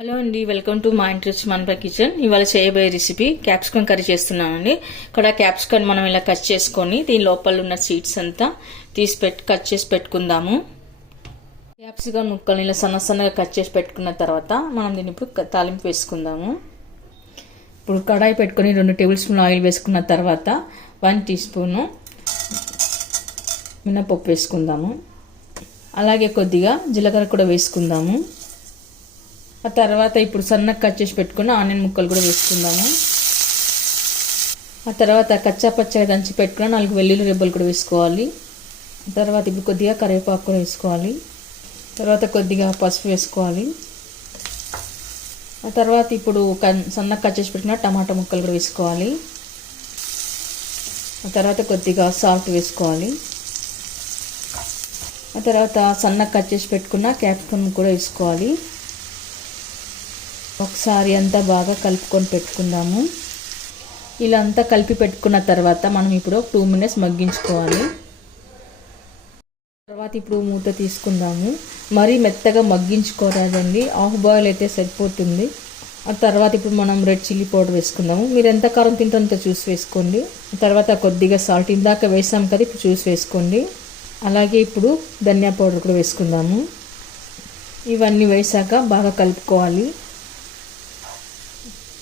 Hello అండి, welcome to మా interest మనపై కిచెన్. ఇవాళ చేయబోయే రెసిపీ క్యాప్సికమ్ కర్రీ చేస్తున్నానండి. ఇక్కడ క్యాప్సికమ్ మనం ఇలా కట్ చేసుకొని దీని లోపల ఉన్న సీడ్స్ అంతా కట్ చేసి పెట్టుకుందాము. క్యాప్సికమ్ ముక్కల్ని ఇలా సన్నగా కట్ చేసి పెట్టుకున్న తర్వాత మనం దీన్ని ఇప్పుడు తాలింపు వేసుకుందాము. ఇప్పుడు కడాయి పెట్టుకొని 2 టేబుల్ స్పూన్ ఆయిల్ వేసుకున్న తర్వాత 1 టీ స్పూను మినపప్పు వేసుకుందాము. అలాగే కొద్దిగా జీలకర్ర కూడా వేసుకుందాము. ఆ తర్వాత ఇప్పుడు సన్నగా కట్ చేసి పెట్టుకున్న ఆనియన్ ముక్కలు కూడా వేసుకుందాము. ఆ తర్వాత కచ్చా పచ్చగా దంచి పెట్టుకున్న 4 వెల్లుల్లి రెబ్బలు కూడా వేసుకోవాలి. ఆ తర్వాత ఇప్పుడు కొద్దిగా కరివేపాకు కూడా వేసుకోవాలి. తర్వాత కొద్దిగా పసుపు వేసుకోవాలి. ఆ తర్వాత ఇప్పుడు సన్నగా కట్ చేసి పెట్టుకున్న టమాటా ముక్కలు కూడా వేసుకోవాలి. ఆ తర్వాత కొద్దిగా సాల్ట్ వేసుకోవాలి. ఆ తర్వాత సన్నగా కట్ చేసి పెట్టుకున్న క్యాప్సికమ్ కూడా వేసుకోవాలి. ఒకసారి అంతా బాగా కలుపుకొని పెట్టుకుందాము. ఇలా అంతా కలిపి పెట్టుకున్న తర్వాత మనం ఇప్పుడు 2 మినిట్స్ మగ్గించుకోవాలి. తర్వాత ఇప్పుడు మూత తీసుకుందాము. మరీ మెత్తగా మగ్గించుకోరాదండి, హాఫ్ బాయిల్ అయితే సరిపోతుంది. ఆ తర్వాత ఇప్పుడు మనం రెడ్ చిల్లీ పౌడర్ వేసుకుందాము. మీరు ఎంత కారం తింటే అంత చూసి వేసుకోండి. తర్వాత కొద్దిగా సాల్ట్, ఇందాక వేసాం కదా, ఇప్పుడు చూసి వేసుకోండి. అలాగే ఇప్పుడు ధనియా పౌడర్ కూడా వేసుకుందాము. ఇవన్నీ వేసాక బాగా కలుపుకోవాలి.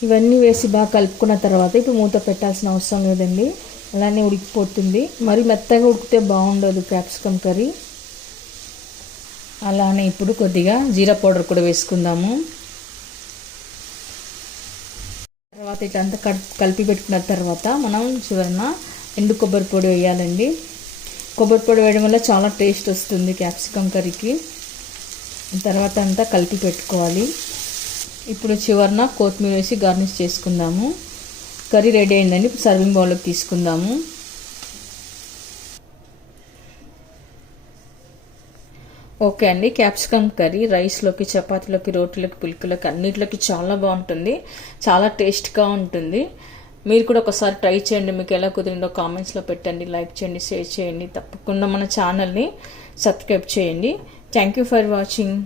ఇవన్నీ వేసి బాగా కలుపుకున్న తర్వాత ఇప్పుడు మూత పెట్టాల్సిన అవసరం లేదండి, అలానే ఉడికిపోతుంది. మరి మెత్తగా ఉడికితే బాగుండదు క్యాప్సికమ్ కర్రీ. అలానే ఇప్పుడు కొద్దిగా జీరా పౌడర్ కూడా వేసుకుందాము. తర్వాత ఇట్లంతా కలిపి పెట్టుకున్న తర్వాత మనం చూడన్నా ఎండు కొబ్బరి పొడి వేయాలండి. కొబ్బరి పొడి వేయడం వల్ల చాలా టేస్ట్ వస్తుంది క్యాప్సికమ్ కర్రీకి. తర్వాత అంతా కలిపి పెట్టుకోవాలి. ఇప్పుడు చివరన కొత్తిమీర వేసి గార్నిష్ చేసుకుందాము. కర్రీ రెడీ అయిందండి. ఇప్పుడు సర్వింగ్ బౌల్లోకి తీసుకుందాము. ఓకే అండి, క్యాప్సికమ్ కర్రీ రైస్లోకి, చపాతీలోకి, రోటీలోకి, పుల్కలోకి అన్నిటిలోకి చాలా బాగుంటుంది, చాలా టేస్ట్గా ఉంటుంది. మీరు కూడా ఒకసారి ట్రై చేయండి. మీకు ఎలా కుదిరిందో కామెంట్స్లో పెట్టండి, లైక్ చేయండి, షేర్ చేయండి. తప్పకుండా మన ఛానల్ని సబ్స్క్రైబ్ చేయండి. Thank you for watching.